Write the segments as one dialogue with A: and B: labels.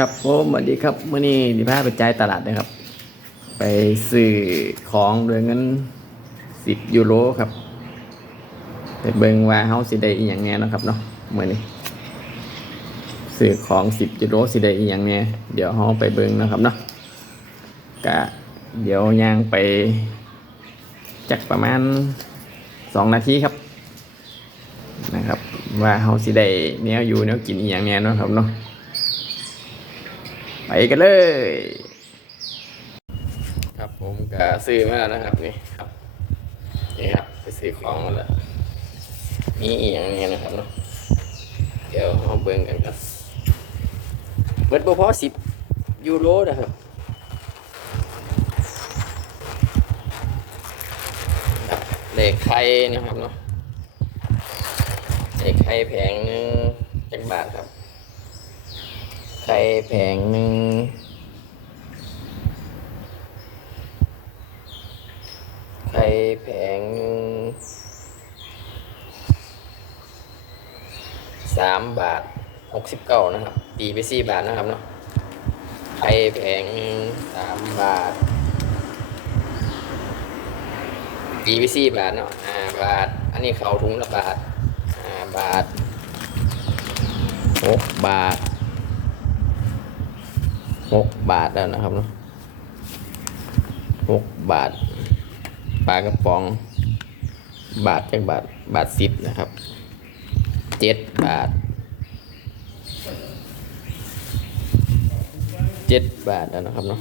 A: ครับผมสวัสดีครับเมื่อนี้ดิพาไปจ่ายตลาดนะครับ ไปซื้อของด้วยเงินสิบยูโรครับ ไปเบิงว่าเฮาสิได้อีหยังแน่นะครับเนาะเมื่อนี้ซื้อของสิบยูโรสิได้อีหยังแน่เดี๋ยวเฮาไปเบิงนะครับเนาะกะเดี๋ยวย่างไปจักประมาณสองนาทีครับ นะครับ ว่าเฮาสิได้แนวอยู่แนวกินอีหยังแน่นะครับเนาะ ไปกันเลย ครับผมก็ซื้อมาแล้วนะครับนี่ครับนี่ครับไปซื้อของมาแล้วมีอหย่างเนี้ยนะครับเนาะเดี๋ยวเราเบิ่งกันครับเบิดบ่พอสิบยูโรนะครับครับเลขไข่นะครับเนาะเลขไข่แผงหนึงจักบาทครับ ไข่แผงหนึ่งไข่แผงหนึ่งสามบาทหกสิบเก้านะครับ ตีไปสี่บาทนะครับเนาะไข่แผงสามบาท ตีไปสี่บาทเนาะห้าบาท อันนี้เขาถุงละบาทห้าบาทหกบาท หกบาทแล้วนะครับเนาะหกบาทปลากระป๋อง บาทจากบาทบาทสิบนะครับเจ็ดบาทเจ็ดบาทแล้วนะครับเนาะ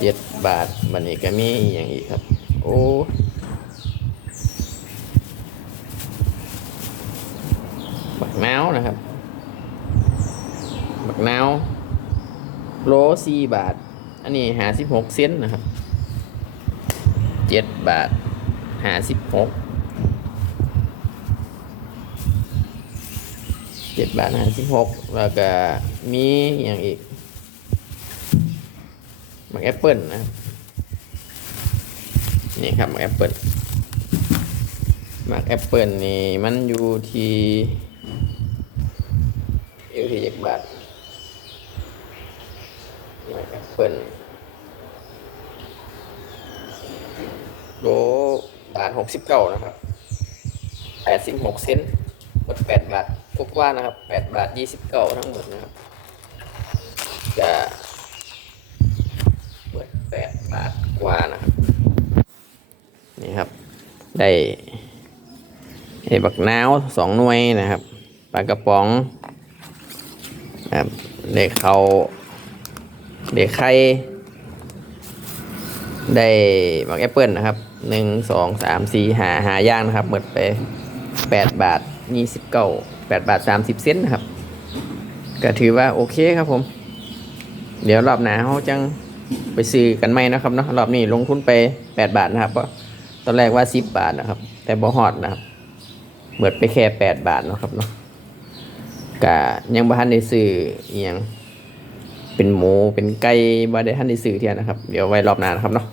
A: เจ็ดบาทบันนี้ก็มีอย่างอีกครับ โอ้บักนาวนะครับ บักนาวโลสี่บาท อันนี้หาสิบหกเซนนะครับเจ็ดบาทหาสิบหกเจ็ดบาทหาสิบหกแล้วก็มีอย่างอีกมักแอปเปิลนะครับนี่ครับมักแอปเปิลมักแอปเปิลนี่มันอยู่ที่อยู่ที่ยักบาท มาแอปเปิลโลบาทหกสิบเก้านะครับแปดสิบหกเซนหมดแปดบาทกว่านะครับแปดบาทยี่สิบเก้าทั้งหมดนะครับจะหมดแปดบาทกว่านะครับนี่ครับ ได้ไอ้บักนาวสองหน่วยนะครับปลากระป๋องครับเด็กเขา เด็กไข่ได้บักแอปเปิลนะครับหนึ่งสองสามสี่หาหาย่างนะครับหมดไปแปดบาทยี่สิบเก้าแปดบาทสามสิบเซนต์นะครับ ก็ถือว่าโอเคครับผม เดี๋ยวรอบหน้าเขาจังไปซื้อกันไหมนะครับเนาะรอบนี้ลงทุนไปแปดบาทนะครับเพราะตอนแรกว่าสิบบาทนะครับ แต่บ่ฮอดนะครับเบิดไปแค่แปดบาทนะครับเนาะกะยังบ่ทันได้ซื้ออยัง เป็นหมูเป็นไก่บาได้ทันได้ซื้อเทียนะครับ เดี๋ยวไว้รอบหน้านะครับเนาะ